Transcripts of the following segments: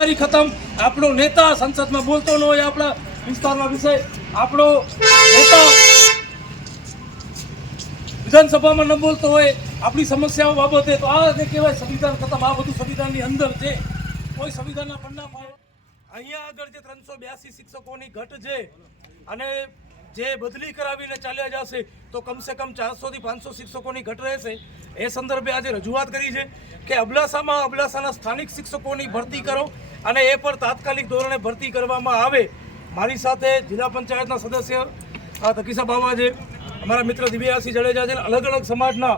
ખતમ. આપણો નેતા સંસદમાં બોલતો ન હોય આપણા વિસ્તારના વિષય આપણો નેતા વિધાનસભામાં ન બોલતો હોય આપણી સમસ્યાઓ બાબતે તો આ જે કહેવાય સંવિધાન ખતમ, આ બધું સંવિધાનની અંદર છે. કોઈ સંવિધાનના પન્ના અહીંયા આગળ જે ત્રણસો બ્યાસી શિક્ષકોની ઘટ છે અને જે બદલી કરાવીને ચાલ્યા જશે, તો કમસે કમ ચારસોથી પાંચસો શિક્ષકોની ઘટ રહેશે. એ સંદર્ભે આજે રજૂઆત કરી છે કે અબડાસામાં અબડાસાના સ્થાનિક શિક્ષકોની ભરતી કરો અને એ પણ તાત્કાલિક ધોરણે ભરતી કરવામાં આવે. મારી સાથે જિલ્લા પંચાયતના સદસ્ય તકીસા બાવા છે અમારા મિત્ર દિવ્યાસી જડેજા છે, અલગ અલગ સમાજના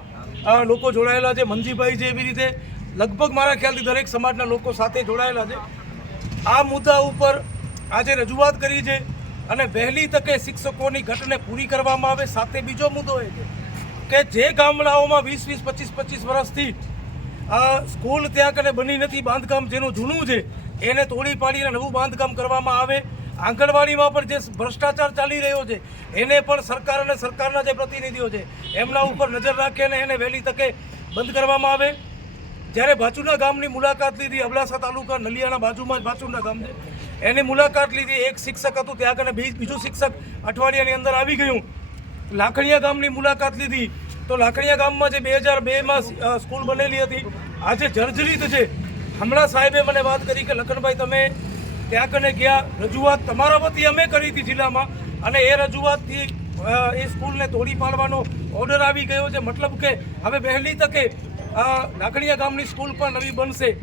લોકો જોડાયેલા છે, મંજીભાઈ છે એવી રીતે. લગભગ મારા ખ્યાલથી દરેક સમાજના લોકો સાથે જોડાયેલા છે. આ મુદ્દા ઉપર આજે રજૂઆત કરી છે. અને વહેલી તકે શિક્ષકોની ઘટને પૂરી કરવામાં આવે, સાથે બીજો મુદ્દો એ છે કે જે ગામડાઓમાં વીસ વીસ, પચીસ પચીસ વર્ષથી આ સ્કૂલ ત્યાં કને બની નથી, બાંધકામ જેનું જૂનું છે, એને તોડી પાડીને નવું બાંધકામ કરવામાં આવે. આંગણવાડીમાં પણ જે ભ્રષ્ટાચાર ચાલી રહ્યો છે, એને પણ સરકાર અને સરકારના જે પ્રતિનિધિઓ છે, એમના ઉપર નજર રાખીને એને વહેલી તકે બંધ કરવામાં આવે. જ્યારે ભાચુના ગામની મુલાકાત લીધી, અબડાસા તાલુકા નલિયાના બાજુમાં જ ભાચુના ગામ છે એની મુલાકાત લીધી, એક શિક્ષક હતું ત્યાં બી- બીજું શિક્ષક અઠવાડિયાની અંદર આવી ગયું. લાખણીયા ગામની મુલાકાત લીધી. તો લાખણીયા ગામમાં જે બે હજાર બેમાં સ્કૂલ બનેલી હતી, આજે જર્જરિત છે. હમણાં સાહેબે મને વાત કરી કે, લખનભાઈ, તમે ત્યાં કને ગયા, રજૂઆત તમારા વતી અમે કરી હતી જિલ્લામાં અને એ રજૂઆતથી એ સ્કૂલને તોડી પાડવાનો ઓર્ડર આવી ગયો છે. મતલબ કે, હવે વહેલી તકે અ, લાકડીયા ગામની સ્કૂલ પણ નવી બનશે.